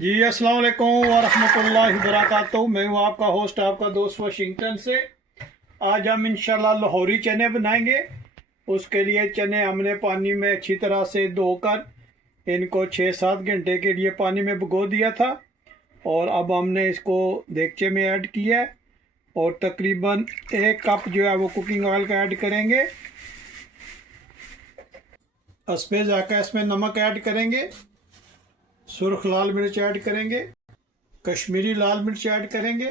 जी अस्सलाम वालेकुम वरहमतुल्लाहि वबरकातुहू। मैं हूँ आपका होस्ट, आपका दोस्त वाशिंगटन से। आज हम इंशाल्लाह लाहौरी चने बनाएंगे। उसके लिए चने हमने पानी में अच्छी तरह से धोकर इनको 6-7 घंटे के लिए पानी में भिगो दिया था। और अब हमने इसको देगचे में ऐड किया है और तकरीबन 1 कप जो है वो कुकिंग ऑयल का ऐड करेंगे। हस्बे ज़ायक़ा इसमें नमक ऐड करेंगे, सुर्ख लाल मिर्च ऐड करेंगे, कश्मीरी लाल मिर्च ऐड करेंगे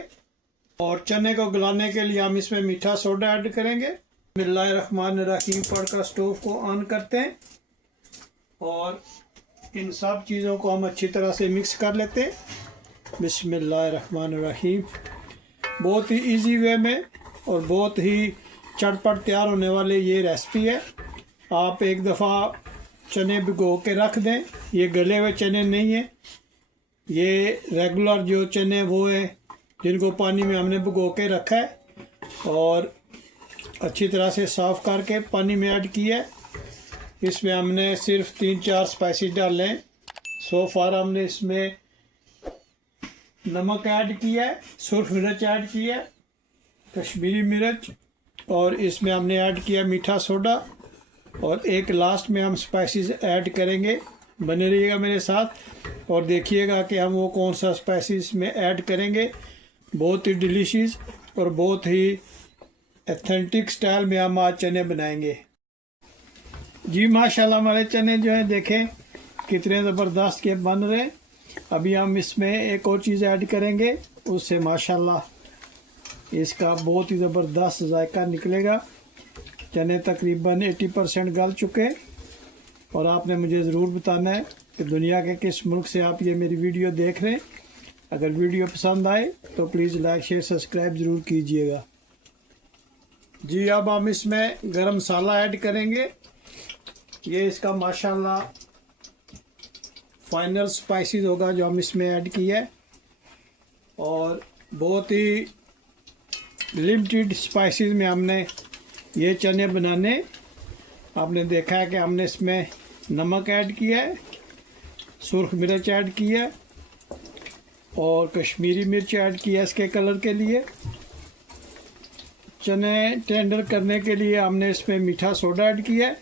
और चने को गलाने के लिए हम इसमें मीठा सोडा ऐड करेंगे। बिस्मिल्लाहिर्रहमानिर्रहीम पढ़कर स्टोव को ऑन करते हैं और इन सब चीज़ों को हम अच्छी तरह से मिक्स कर लेते हैं। बिस्मिल्लाहिर्रहमानिर्रहीम। बहुत ही इजी वे में और बहुत ही चटपट तैयार होने वाले ये रेसिपी है। आप एक दफ़ा चने भिगो के रख दें। ये गले हुए चने नहीं है, ये रेगुलर जो चने वो है जिनको पानी में हमने भिगो के रखा है और अच्छी तरह से साफ़ करके पानी में ऐड किया है। इसमें हमने सिर्फ 3-4 स्पाइसेस डाले हैं। सो फार हमने इसमें नमक ऐड किया है, सुर्ख मिर्च ऐड किया है, कश्मीरी मिर्च, और इसमें हमने ऐड किया मीठा सोडा और एक लास्ट में हम स्पाइसेस ऐड करेंगे। बने रहिएगा मेरे साथ और देखिएगा कि हम वो कौन सा स्पाइसेस में ऐड करेंगे। बहुत ही डिलीशियस और बहुत ही ऑथेंटिक स्टाइल में हम आज चने बनाएंगे। जी माशाल्लाह, हमारे चने जो हैं देखें कितने ज़बरदस्त के बन रहे हैं। अभी हम इसमें एक और चीज़ ऐड करेंगे, उससे माशाल्लाह इसका बहुत ही ज़बरदस्त जायका निकलेगा। चने तकरीबन 80% गल चुके हैं और आपने मुझे ज़रूर बताना है कि दुनिया के किस मुल्क से आप ये मेरी वीडियो देख रहे हैं। अगर वीडियो पसंद आए तो प्लीज़ लाइक शेयर सब्सक्राइब ज़रूर कीजिएगा। जी अब हम इसमें गरम मसाला ऐड करेंगे। ये इसका माशाल्लाह फाइनल स्पाइसेस होगा जो हम इसमें ऐड किया है और बहुत ही लिमिटेड स्पाइसेस में हमने ये चने बनाने। आपने देखा है कि हमने इसमें नमक ऐड किया है, सुर्ख मिर्च ऐड किया है और कश्मीरी मिर्च ऐड किया है इसके कलर के लिए। चने टेंडर करने के लिए हमने इसमें मीठा सोडा ऐड किया है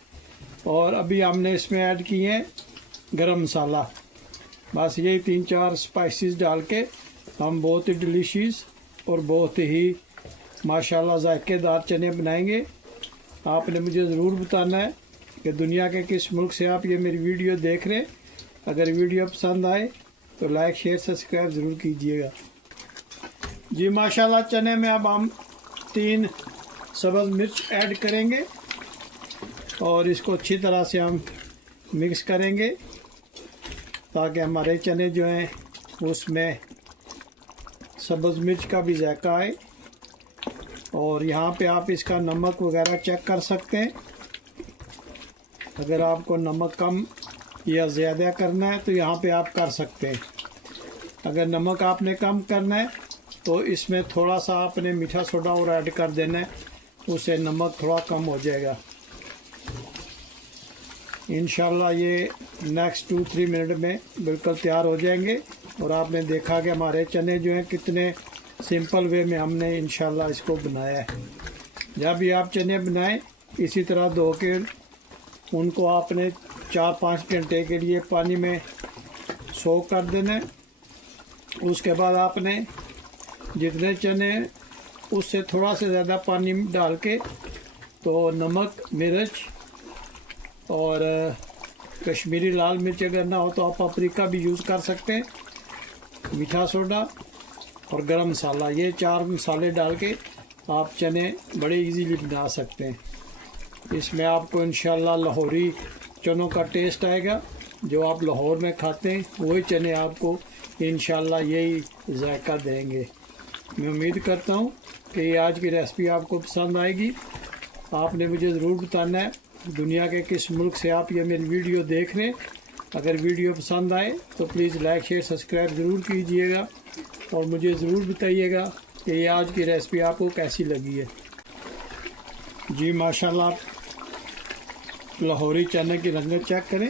और अभी हमने इसमें ऐड किए हैं गरम मसाला। बस यही 3-4 स्पाइसेस डाल के हम बहुत ही डिलीशियस और बहुत ही माशाल्लाह जायकेदार चने बनाएंगे। आपने मुझे ज़रूर बताना है कि दुनिया के किस मुल्क से आप ये मेरी वीडियो देख रहे हैं। अगर वीडियो पसंद आए तो लाइक शेयर सब्सक्राइब ज़रूर कीजिएगा। जी माशाल्लाह, चने में अब हम 3 सब्ज़ मिर्च ऐड करेंगे और इसको अच्छी तरह से हम मिक्स करेंगे ताकि हमारे चने जो हैं उसमें सब्ज़ मिर्च का भी जायका आए। और यहाँ पे आप इसका नमक वगैरह चेक कर सकते हैं। अगर आपको नमक कम या ज़्यादा करना है तो यहाँ पे आप कर सकते हैं। अगर नमक आपने कम करना है तो इसमें थोड़ा सा आपने मीठा सोडा और ऐड कर देना है, उससे नमक थोड़ा कम हो जाएगा। इंशाल्लाह ये नेक्स्ट 2-3 मिनट में बिल्कुल तैयार हो जाएंगे। और आपने देखा कि हमारे चने जो हैं कितने सिंपल वे में हमने इंशाल्लाह इसको बनाया है। जब भी आप चने बनाएं इसी तरह धो के उनको आपने 4-5 घंटे के लिए पानी में सोक कर देना है। उसके बाद आपने जितने चने उससे थोड़ा से ज़्यादा पानी डाल के तो नमक, मिर्च और कश्मीरी लाल मिर्च अगर ना हो तो आप पापरिका भी यूज़ कर सकते हैं, मीठा सोडा और गरम मसाला, ये 4 मसाले डाल के आप चने बड़े इजीली बना सकते हैं। इसमें आपको इंशाल्लाह लाहौरी चनों का टेस्ट आएगा। जो आप लाहौर में खाते हैं वही चने आपको इंशाल्लाह यही जायका देंगे। मैं उम्मीद करता हूँ कि ये आज की रेसिपी आपको पसंद आएगी। आपने मुझे ज़रूर बताना है दुनिया के किस मुल्क से आप ये मेरी वीडियो देख रहे हैं। अगर वीडियो पसंद आए तो प्लीज़ लाइक शेयर सब्सक्राइब ज़रूर कीजिएगा और मुझे ज़रूर बताइएगा कि ये आज की रेसिपी आपको कैसी लगी है। जी माशाल्लाह, लाहौरी चने की रंगत चेक करें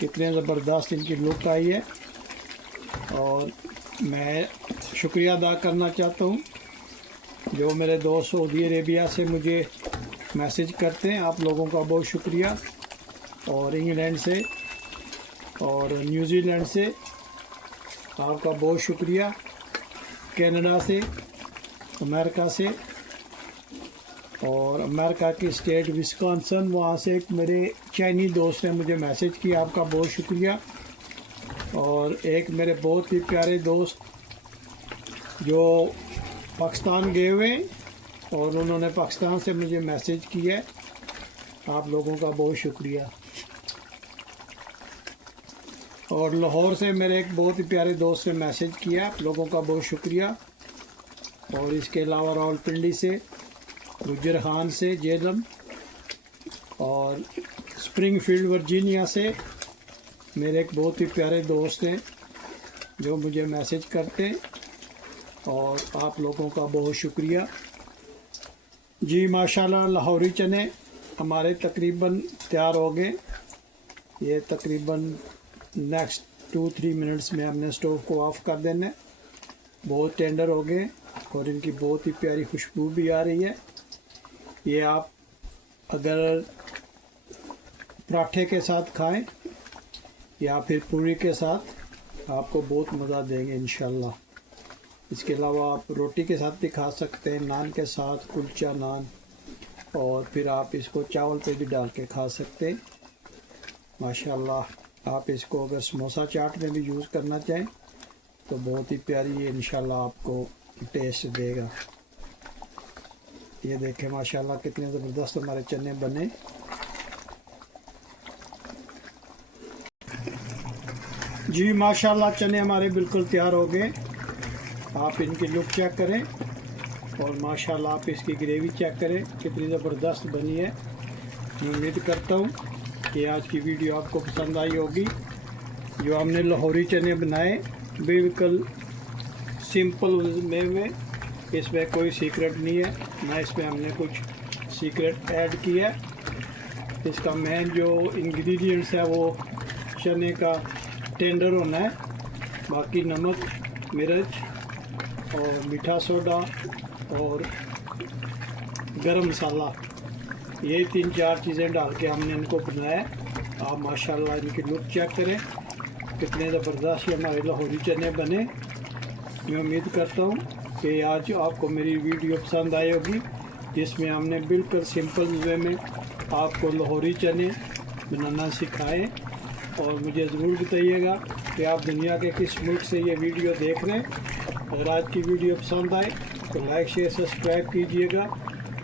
कितने ज़बरदस्त इनकी लुक आई है। और मैं शुक्रिया अदा करना चाहता हूँ जो मेरे दोस्त सऊदी अरेबिया से मुझे मैसेज करते हैं, आप लोगों का बहुत शुक्रिया। और इंग्लैंड से और न्यूजीलैंड से आपका बहुत शुक्रिया। कनाडा से, अमेरिका से और अमेरिका की स्टेट विस्कॉन्सिन, वहाँ से एक मेरे चाइनीज़ दोस्त ने मुझे मैसेज किया, आपका बहुत शुक्रिया। और एक मेरे बहुत ही प्यारे दोस्त जो पाकिस्तान गए हुए हैं और उन्होंने पाकिस्तान से मुझे मैसेज किया है, आप लोगों का बहुत शुक्रिया। और लाहौर से मेरे एक बहुत ही प्यारे दोस्त ने मैसेज किया, आप लोगों का बहुत शुक्रिया। और इसके अलावा रावलपिंडी से, गुजर खान से, जेलम और स्प्रिंगफील्ड वर्जीनिया से मेरे एक बहुत ही प्यारे दोस्त हैं जो मुझे मैसेज करते हैं, और आप लोगों का बहुत शुक्रिया जी। माशाल्लाह लाहौरी चने हमारे तकरीबन तैयार हो गए। ये तकरीबन नेक्स्ट 2-3 मिनट्स में हमने स्टोव को ऑफ़ कर देना है। बहुत टेंडर हो गए और इनकी बहुत ही प्यारी खुशबू भी आ रही है। ये आप अगर पराठे के साथ खाएं या फिर पूरी के साथ, आपको बहुत मज़ा देंगे इंशाल्लाह। इसके अलावा आप रोटी के साथ भी खा सकते हैं, नान के साथ, कुलचा नान, और फिर आप इसको चावल पे भी डाल के खा सकते हैं। माशाल्लाह आप इसको अगर समोसा चाट में भी यूज़ करना चाहें तो बहुत ही प्यारी ये इंशाल्लाह आपको टेस्ट देगा। ये देखें माशाल्लाह कितने ज़बरदस्त हमारे चने बने। जी माशाल्लाह चने हमारे बिल्कुल तैयार हो गए। आप इनकी लुक चेक करें और माशाल्लाह आप इसकी ग्रेवी चेक करें कितनी ज़बरदस्त बनी है। उम्मीद करता हूँ कि आज की वीडियो आपको पसंद आई होगी। जो हमने लाहौरी चने बनाए बिल्कुल सिंपल में इसमें कोई सीक्रेट नहीं है, ना इसमें हमने कुछ सीक्रेट ऐड किया है। इसका मेन जो इंग्रेडिएंट्स है वो चने का टेंडर होना है, बाकी नमक, मिर्च और मीठा सोडा और गरम मसाला, ये 3-4 चीज़ें डाल के हमने इनको बनाया है। आप माशाल्लाह इनकी लुक चेक करें कितने ज़बरदस्त ये हमारे लाहौरी चने बने। मैं उम्मीद करता हूँ कि आज आपको मेरी वीडियो पसंद आई होगी, जिसमें हमने बिल्कुल सिंपल वे में आपको लाहौरी चने बनाना सिखाए। और मुझे ज़रूर बताइएगा कि आप दुनिया के किस मुल्क से ये वीडियो देख रहे हैं। और आज की वीडियो पसंद आए तो लाइक, शेयर, सब्सक्राइब कीजिएगा।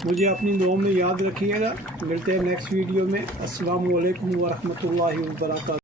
मुझे अपनी दुआ में याद रखिएगा। मिलते हैं नेक्स्ट वीडियो में। अस्सलामु अलैकुम व रहमतुल्लाहि व बरकातहू।